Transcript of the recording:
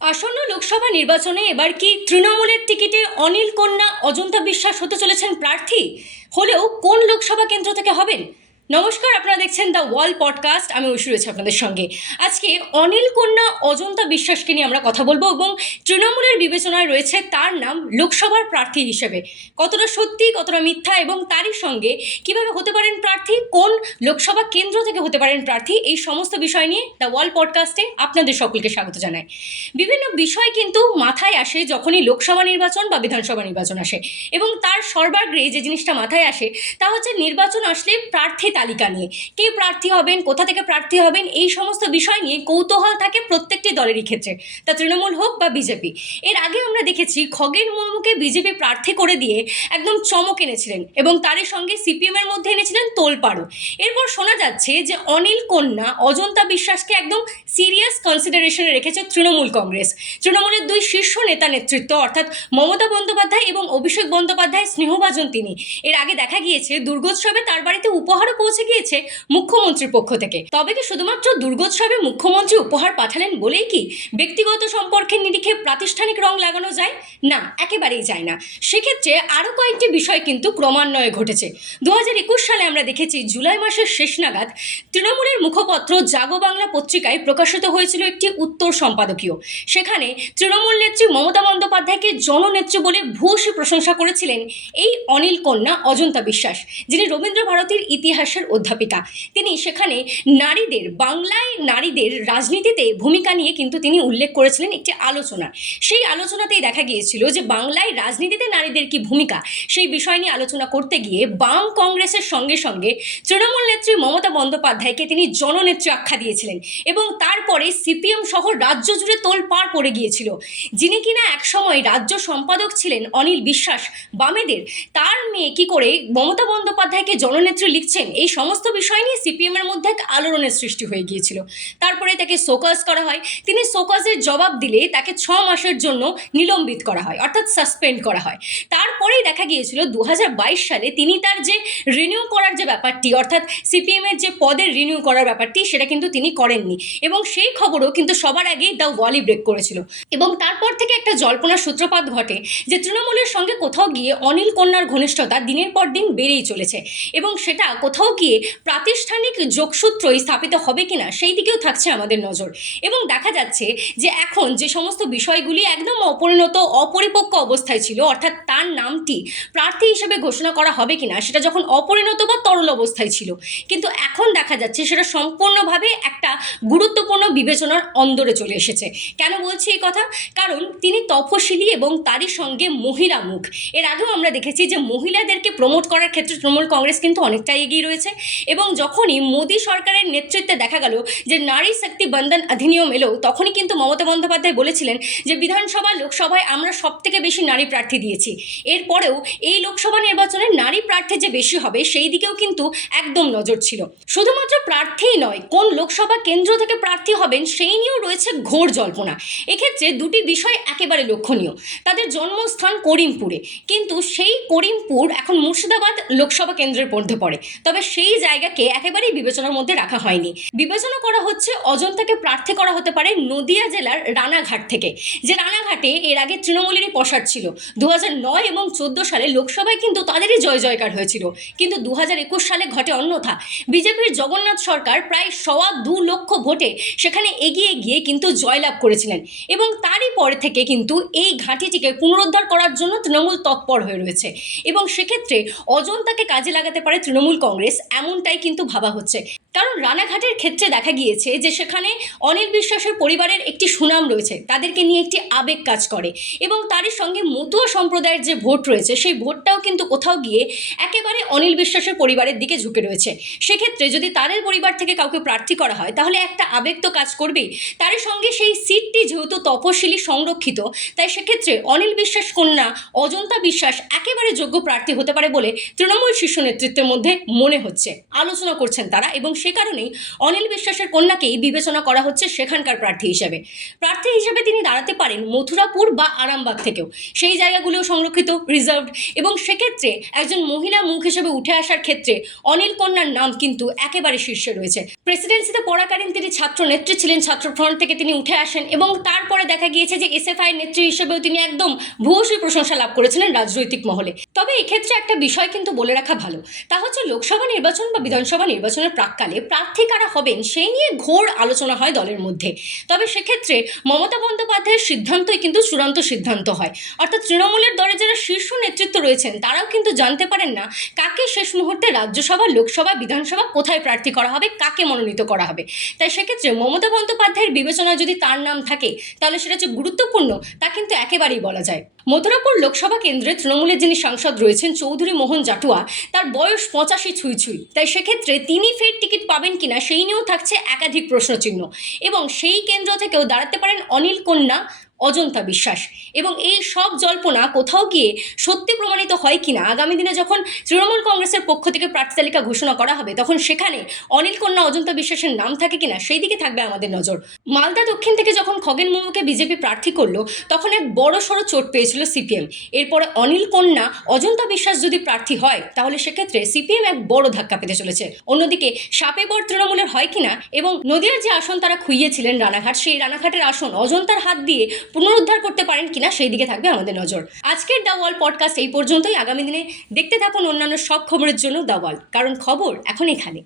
আসন্ন লোকসভা নির্বাচনে এবার কি তৃণমূলের টিকিটে অনিল কন্যা, অজন্তা বিশ্বাস হতে চলেছেন প্রার্থী? হলেও কোন লোকসভা কেন্দ্র থেকে হবেন? নমস্কার, আপনারা দেখছেন দ্য ওয়াল পডকাস্ট আমি ঐশী রয়েছে আপনাদের সঙ্গে। আজকে অনিল কন্যা অজন্তা বিশ্বাসকে নিয়ে আমরা কথা বলব এবং তৃণমূলের বিবেচনায় রয়েছে তার নাম লোকসভার প্রার্থী হিসেবে। কতটা সত্যি, কতটা মিথ্যা এবং তারই সঙ্গে কীভাবে হতে পারেন প্রার্থী, কোন লোকসভা কেন্দ্র থেকে হতে পারেন প্রার্থী, এই সমস্ত বিষয় নিয়ে দ্য ওয়াল পডকাস্টে আপনাদের সকলকে স্বাগত জানাই। বিভিন্ন বিষয় কিন্তু মাথায় আসে যখনই লোকসভা নির্বাচন বা বিধানসভা নির্বাচন আসে এবং তার সর্বাগ্রে যে জিনিসটা মাথায় আসে তা হচ্ছে নির্বাচন আসলে প্রার্থী তালিকা নিয়ে। কে প্রার্থী হবেন, কোথা থেকে প্রার্থী হবেন, এই সমস্ত বিষয় নিয়ে কৌতূহল থাকে প্রত্যেকটি দলেরই ক্ষেত্রে, তা তৃণমূল হোক বা বিজেপি। এর আগে আমরা দেখেছি খগেন মুর্মুকে বিজেপি প্রার্থী করে দিয়ে একদম চমক এনেছিলেন এবং তারই সঙ্গে সিপিএম এর মধ্যে এনেছিলেন তোলপাড়ও। এরপর শোনা যাচ্ছে যে অনিল কন্যা অজন্তা বিশ্বাসকে একদম সিরিয়াস কনসিডারেশনে রেখেছে তৃণমূল কংগ্রেস। তৃণমূলের দুই শীর্ষ নেতা নেতৃত্ব অর্থাৎ মমতা বন্দ্যোপাধ্যায় এবং অভিষেক বন্দ্যোপাধ্যায় স্নেহভাজন তিনি। এর আগে দেখা গিয়েছে দুর্গোৎসবে তার বাড়িতে উপহারও পৌঁছে গিয়েছে মুখ্যমন্ত্রীর পক্ষ থেকে। তবে কি শুধুমাত্র দুর্গোৎসবে মুখ্যমন্ত্রী উপহার পাঠালেন বলেই কি ব্যক্তিগত সম্পর্কের নিরিখে প্রাতিষ্ঠানিক রং লাগানো যায়? না, একেবারেই যায় না। সেক্ষেত্রে আরও কয়েকটি বিষয় কিন্তু ক্রমান্বয়ে ঘটেছে। দু হাজার একুশ সালে আমরা দেখেছি জুলাই মাসের শেষ নাগাদ তৃণমূলের মুখপত্র জাগো বাংলা পত্রিকায় প্রকাশিত হয়েছিল একটি উত্তর সম্পাদকীয়। সেখানে তৃণমূল নেত্রী মমতা বন্দ্যোপাধ্যায়কে জননেত্রী বলে ভূয়সী প্রশংসা করেছিলেন এই অনিল কন্যা অজন্তা বিশ্বাস, যিনি রবীন্দ্র ভারতীর ইতিহাসের অধ্যাপিকা। তিনি সেখানে নারীদের, বাংলায় নারীদের রাজনীতিতে ভূমিকা নিয়ে কিন্তু তিনি উল্লেখ করেছিলেন একটি আলোচনা। সেই আলোচনাতেই দেখা গিয়েছিল যে বাংলায় রাজনীতিতে নারীদের কি ভূমিকা, সেই বিষয় নিয়ে আলোচনা করতে গিয়ে বাম কংগ্রেসের সঙ্গে সঙ্গে তৃণমূল নেত্রী মমতা বন্দ্যোপাধ্যায়কে তিনি জননেত্রী আখ্যা দিয়েছিলেন এবং তারপরে সিপিএম সহ রাজ্য জুড়ে তোলপাড় পড়ে গিয়েছিল। যিনি কিনা একসময় রাজ্য সম্পাদক ছিলেন অনিল বিশ্বাস, বামেদের, তার মেয়ে কি করে মমতা বন্দ্যোপাধ্যায়কে জননেত্রী লিখছেন, এই সমস্ত বিষয় নিয়ে সিপিএম এর মধ্যে এক আলোড়নের সৃষ্টি হয়ে গিয়েছিল। তারপরে তাকে সোকাস করা হয়। তিনি সোকাসের জবাব দিলে তাকে ছ মাসের জন্য নিলম্বিত করা হয়, অর্থাৎ সাসপেন্ড করা হয়। তারপরেই দেখা গিয়েছিল দু হাজার বাইশ সালে তিনি তার যে রিনিউ করার যে ব্যাপারটি, অর্থাৎ সিপিএম এর যে পদের রিনিউ করার ব্যাপারটি, সেটা কিন্তু তিনি করেননি। এবং সেই খবরও কিন্তু সবার আগেই দ্য ওয়ালি ব্রেক করেছিল। এবং তারপর থেকে একটা জল্পনার সূত্রপাত ঘটে যে তৃণমূলের সঙ্গে কোথাও গিয়ে অনিল কন্যার ঘনিষ্ঠতা দিনের পর দিন বেড়েই চলেছে। এবং সেটা কোথাও গিয়ে প্রাতিষ্ঠানিক যোগসূত্রই স্থাপিত হবে কিনা সেই দিকেও থাকছে আমাদের নজর। এবং দেখা যাচ্ছে যে এখন যে সমস্ত বিষয়গুলি একদম অপরিণত, অপরিপক্ক অবস্থায় ছিল, অর্থাৎ তার নামটি প্রার্থী হিসেবে ঘোষণা করা হবে কিনা সেটা যখন অপরিণত বা তরল অবস্থায় ছিল, কিন্তু এখন দেখা যাচ্ছে সেটা সম্পূর্ণভাবে একটা গুরুত্বপূর্ণ বিবেচনার অন্দরে চলে এসেছে। কেন বলছি এই কথা? কারণ তিনি তপশিলি এবং তারই সঙ্গে মহিলা মুখ এর আগেও আমরা দেখেছি যে মহিলাদেরকে প্রমোট করার ক্ষেত্রে তৃণমূল কংগ্রেস কিন্তু অনেকটা এগিয়ে রয়েছে এবং যখনই মোদী সরকারের নেতৃত্বে দেখা গেল যে নারী শক্তি বন্ধন অধিনিয়ম এলো, তখনই কিন্তু মমতা বন্দ্যোপাধ্যায় বলেছিলেন যে বিধানসভা, লোকসভায় আমরা সব থেকে বেশি নারী প্রার্থী দিয়েছি। এরপরেও এই লোকসভা নির্বাচনে নারী প্রার্থী যে বেশি হবে, সেই দিকেও কিন্তু একদম নজর ছিল। শুধুমাত্র প্রার্থীই নয়, কোন লোকসভা কেন্দ্র থেকে প্রার্থী হবেন, সেই নিয়েও রয়েছে ঘোর জল্পনা। এক্ষেত্রে দুটি বিষয় একেবারে লক্ষণীয়। তাদের জন্মস্থান করিমপুরে। কিন্তু সেই করিমপুর এখন মুর্শিদাবাদ লোকসভা কেন্দ্রের মধ্যে পড়ে। তবে সেই জায়গাকে একেবারেই বিবেচনার মধ্যে রাখা হয়নি। বিবেচনা করা হচ্ছে অজন্তাকে প্রার্থী করা হতে পারে নদিয়া জেলার রানাঘাট থেকে। যে রানাঘাটে এর আগে তৃণমূলেরই পসার ছিল। দু নয় এবং চোদ্দ সালে লোকসভায় কিন্তু তাদেরই জয় জয়কার হয়েছিল। কিন্তু দু একুশ সালে ঘটে অন্যথা। বিজেপির জগন্নাথ সরকার প্রায় সওয়া দু লক্ষ ভোটে সেখানে এগিয়ে গিয়ে কিন্তু জয়লাভ করেছিলেন। এবং তারই পরে থেকে কিন্তু এই ঘাঁটিটিকে পুনরুদ্ধার করার জন্য তৃণমূল তৎপর হয়ে রয়েছে। এবং সেক্ষেত্রে অজন্তাকে কাজে লাগাতে পারে তৃণমূল কংগ্রেস, এমনটাই কিন্তু ভাবা হচ্ছে। কারণ রানাঘাটের ক্ষেত্রে দেখা গিয়েছে যে সেখানে অনিল বিশ্বাসের পরিবারের একটি সুনাম রয়েছে, তাদেরকে নিয়ে একটি আবেগ কাজ করে এবং তারই সঙ্গে মতুয়া সম্প্রদায়ের যে ভোট রয়েছে, সেই ভোটটাও কিন্তু কোথাও গিয়ে একেবারে অনিল বিশ্বাসের পরিবারের দিকে ঝুঁকে রয়েছে। সেক্ষেত্রে যদি তাদের পরিবার থেকে কাউকে প্রার্থী করা হয়, তাহলে একটা আবেগ তো কাজ করবেই। তার সঙ্গে সেই সিটটি যেহেতু তপশিলি সংরক্ষিত, তাই সেক্ষেত্রে অনিল বিশ্বাস কন্যা অজন্তা বিশ্বাস একেবারে যোগ্য প্রার্থী হতে পারে বলে তৃণমূল শীর্ষ নেতৃত্বের মধ্যে মনে হচ্ছে। আলোচনা করছেন তারা এবং সে কারণেই অনিল বিশ্বাসের কন্যাকেই বিবেচনা করা হচ্ছে সেখানকার প্রার্থী হিসেবে। প্রার্থী হিসেবে তিনি দাঁড়াতে পারেন মথুরাপুর বা আরামবাগ থেকেও। সেই জায়গাগুলোও সংরক্ষিত, রিজার্ভড এবং সেক্ষেত্রে একজন মহিলা মুখ হিসেবে উঠে আসার ক্ষেত্রে অনিল কন্যার নাম কিন্তু একেবারে শীর্ষে রয়েছে। প্রেসিডেন্সিতে পড়াকালীন তিনি ছাত্র নেত্রী ছিলেন, ছাত্র ফ্রন্ট থেকে তিনি উঠে আসেন এবং তারপরে দেখা গিয়েছে যে এসএফআই নেত্রী হিসেবেও তিনি একদম ভূয়সী প্রশংসা লাভ করেছিলেন রাজনৈতিক মহলে। তবে এক্ষেত্রে একটা বিষয় কিন্তু বলে রাখা ভালো। তা হচ্ছে লোকসভা নির্বাচন বা বিধানসভা নির্বাচনের প্রাককালে প্রার্থী কারা হবেন সেই নিয়ে ঘোর আলোচনা হয় দলের মধ্যে। তবে সেক্ষেত্রে মমতা বন্দ্যোপাধ্যায়ের সিদ্ধান্তই কিন্তু চূড়ান্ত সিদ্ধান্ত হয়। অর্থাৎ তৃণমূলের দলে যারা শীর্ষ নেতৃত্ব রয়েছেন, তারাও কিন্তু জানতে পারেন না কাকে শেষ মুহূর্তে রাজ্যসভা, লোকসভা, বিধানসভা কোথায় প্রার্থী করা হবে, কাকে মনোনীত করা হবে। তাই সেক্ষেত্রে মমতা বন্দ্যোপাধ্যায়ের বিবেচনা যদি তার নাম থাকে, তাহলে সেটা যে গুরুত্বপূর্ণ, তা কিন্তু একেবারেই বলা যায়। মথুরাপুর লোকসভা কেন্দ্রে তৃণমূলের যিনি সাংসদ রয়েছেন চৌধুরী মোহন জাটুয়া, তার বয়স পঁচাশি ছুঁই ছুঁই। তাই সেক্ষেত্রে তিনি ফের টিকিট পাবেন কিনা সেই নিয়েও থাকছে একাধিক প্রশ্নচিহ্ন। এবং সেই কেন্দ্র থেকেও দাঁড়াতে পারেন অনিল কন্যা অজন্তা বিশ্বাস। এবং এই সব জল্পনা কোথাও গিয়ে সত্যি প্রমাণিত হয় কিনা, আগামী দিনে যখন তৃণমূল কংগ্রেসের পক্ষ থেকে প্রার্থী তালিকা ঘোষণা করা হবে, তখন সেখানে অনিল কন্যা, অজন্তা বিশ্বাসের নাম থাকে কিনা সেই দিকে থাকবে আমাদের নজর। মালদা দক্ষিণ থেকে যখন খগেন মুর্মুকে বিজেপি প্রার্থী করল, তখন এক বড় সড়ো চোট পেয়েছিল সিপিএম। এরপরে অনিল কন্যা, অজন্তা বিশ্বাস যদি প্রার্থী হয়, তাহলে সেক্ষেত্রে সিপিএম এক বড় ধাক্কা পেতে চলেছে। অন্যদিকে সাপে বর তৃণমূলের হয় কিনা, এবং নদিয়ার যে আসন তারা খুইয়েছিলেন রানাঘাট, সেই রানাঘাটের আসন অজন্তার হাত দিয়ে পুনরুদ্ধার করতে পারেন কিনা সেই দিকে থাকবে আমাদের নজর। আজকের দ্য ওয়াল পডকাস্ট এই পর্যন্তই। আগামী দিনে দেখতে থাকুন অন্যান্য সব খবরের জন্য দ্য ওয়াল কারণ খবর এখন এখানে।